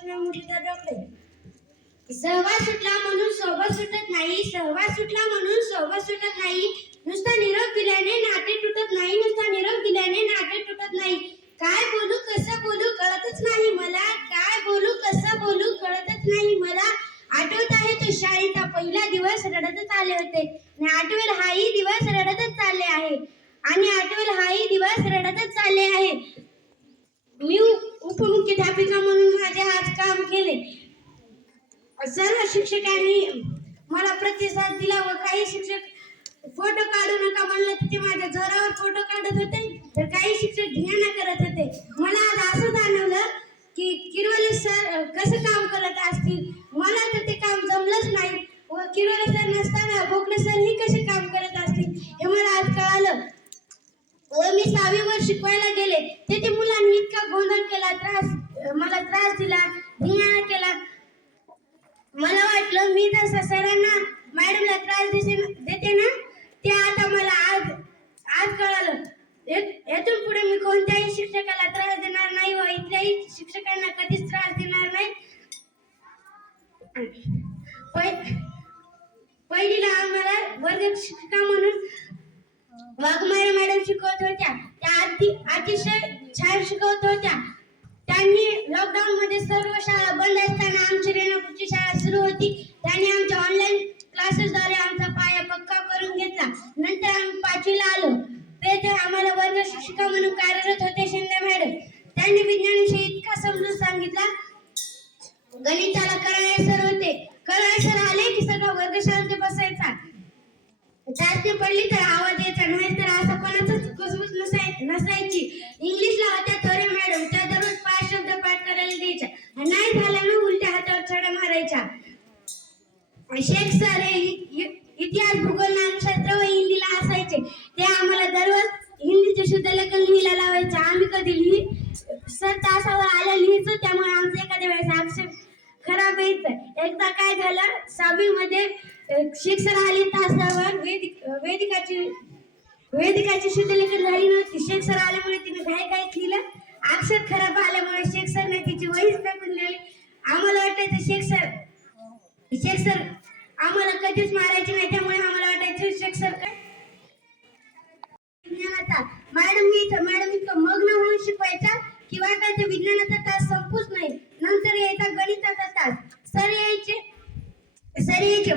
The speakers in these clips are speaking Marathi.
वैष्णव मुरलीधर रोकडे. सहवास सुटला म्हणून सोबत सुटत नाही, सहवास सुटला म्हणून सोबत सुटत नाही. नुसता निरोप दिल्याने नाते तुटत नाही, नुसता निरोप दिल्याने नाते तुटत नाही. काय बोलू कसं बोलू कळतच नाही मला, काय बोलू कसं बोलू कळतच नाही मला. आठवत आहे तो शाळेचा पहिला दिवस, रडतच आले होते आणि आठवेल हाही दिवस रडतच चालले आहे, आणि आठवेल हाही दिवस रडतच चालले आहे. मी उपमुख्याध्यापिका म्हणून माझे आज काम केले. सर्व शिक्षकांनी मला प्रतिसाद दिला व काही शिक्षक फोटो काढू नका म्हणलं तर ते माझ्या जोरावर फोटो काढत होते, तर काही शिक्षक धिंगाणा करत होते. मला आज असं जाणवलं की किरवले सर कसं काम करत असतील. मला तर ते काम जमलंच नाही व किरवले सर नसताना भोकले सर ही कसे काम करत असतील हे मला आज कळालं. व मी 6वी वर शिकवायला गेले, तेथे मुलांनी इतका गोंधळ केला, मला त्रास दिला, धिंगाणा केला. मला वाटलं मी जसं सरांना मॅडमला त्रास देते ना, ते आता मला आज कळालं. यातून पुढे मी कोणत्याही शिक्षकाला त्रास देणार नाही व इथल्याही शिक्षकांना कधीच त्रास देणार नाही. पहिलीला आम्हाला वर्ग शिक्षिका म्हणून वाघमारे मॅडम शिकवत होत्या. त्या अतिशय छान शिकवत होत्या. त्यांनी लॉकडाऊन मध्ये सर्व शाळा बंद असताना आमची रेणापूरची शाळा सुरू होती. त्यांनी आमच्या ऑनलाईन क्लासेसद्वारे आमचा पाया पक्का करून घेतला. नंतर आम्ही 5वीला आलो. तेथे आम्हाला वर्ग शिक्षिका म्हणून कार्यरत होते शिंदे मॅडम. त्यांनी विज्ञानाविषयी इतका समजून सांगितला. गणिताला कराळे सर होते. कराळे सर आले की सगळा वर्ग शांत बसायचा. चाचणी पडली तर आवाज यायचा, नाही तर असं कोणाचंच कुजबूज नसायची. इंग्लिशला होत्या थोरे मॅडम, त्या दररोज 5 शब्द पाठ करायला द्यायच्या, नाही झालं ना उलट्या हातावर छड्या मारायच्या. शेख सर इतिहास, भूगोल, नागशास्त्र व हिंदीला असायचे. ते आम्हाला दररोज हिंदीचे शुद्ध लेखन लिहायला लावायचे. आम्ही कधी सर तासावर आल्या लिहायचो, त्यामुळे आमचं एखाद्या वेळेस अक्षर खराब यायचं. एकदा काय झालं, 6वी मध्ये शेख सर आले तासावर, वेदिकाची शुद्ध लेखन झाली नव्हती. शेख सर आल्यामुळे तिने घाई लिहिलं. अक्षर खराब आल्यामुळे शेख सरने तिची वहीच फेकून दिली. आम्हाला वाटायचं शेख सर आम्हाला कधीच मारायचे नाही, त्यामुळे आम्हाला वाटायचं शेख सर काय विज्ञानाचा मॅडम इतकं मग्न होऊन शिकवायचा की वाटायचं विज्ञानाचा तास संपूच नाही. नंतर यायचा गणिताचा तास. सर यायचे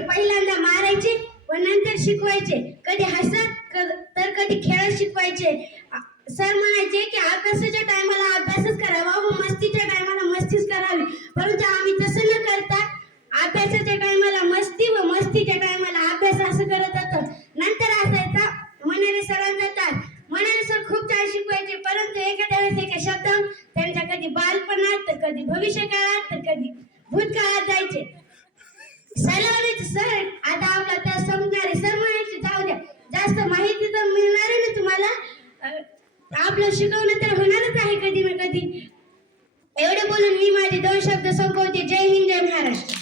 पहिल्यांदा मारायचे व नंतर शिकवायचे. कधी हसत तर कधी खेळत शिकवायचे. सर म्हणायचे की अभ्यासाच्या टायमाला अभ्यासच करावा व मस्तीच्या टायमाला मस्तीच करावी, परंतु आम्ही तसं न करता अभ्यासाच्या टायमाला मस्ती व मस्तीच्या टायमाला अभ्यास असं करत होतो. नंतर असायचा मनारे सरांचा तास. मनारे सर खूप छान शिकवायचे, परंतु एखाद्या वेळेस एका शब्द त्यांच्या कधी बालपणात तर कधी भविष्यकाळात तर कधी भूतकाळात जायचे. सर आता आपला तास संपणार आहे. सर म्हणायचे जाऊ द्या, जास्त माहिती तर मिळणार आहे ना तुम्हाला, आपलं शिकवणं तर होणारच आहे कधी ना कधी. एवढे बोलून मी माझे 2 शब्द संपवते. जय हिंद, जय महाराष्ट्र.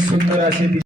सुंदर असे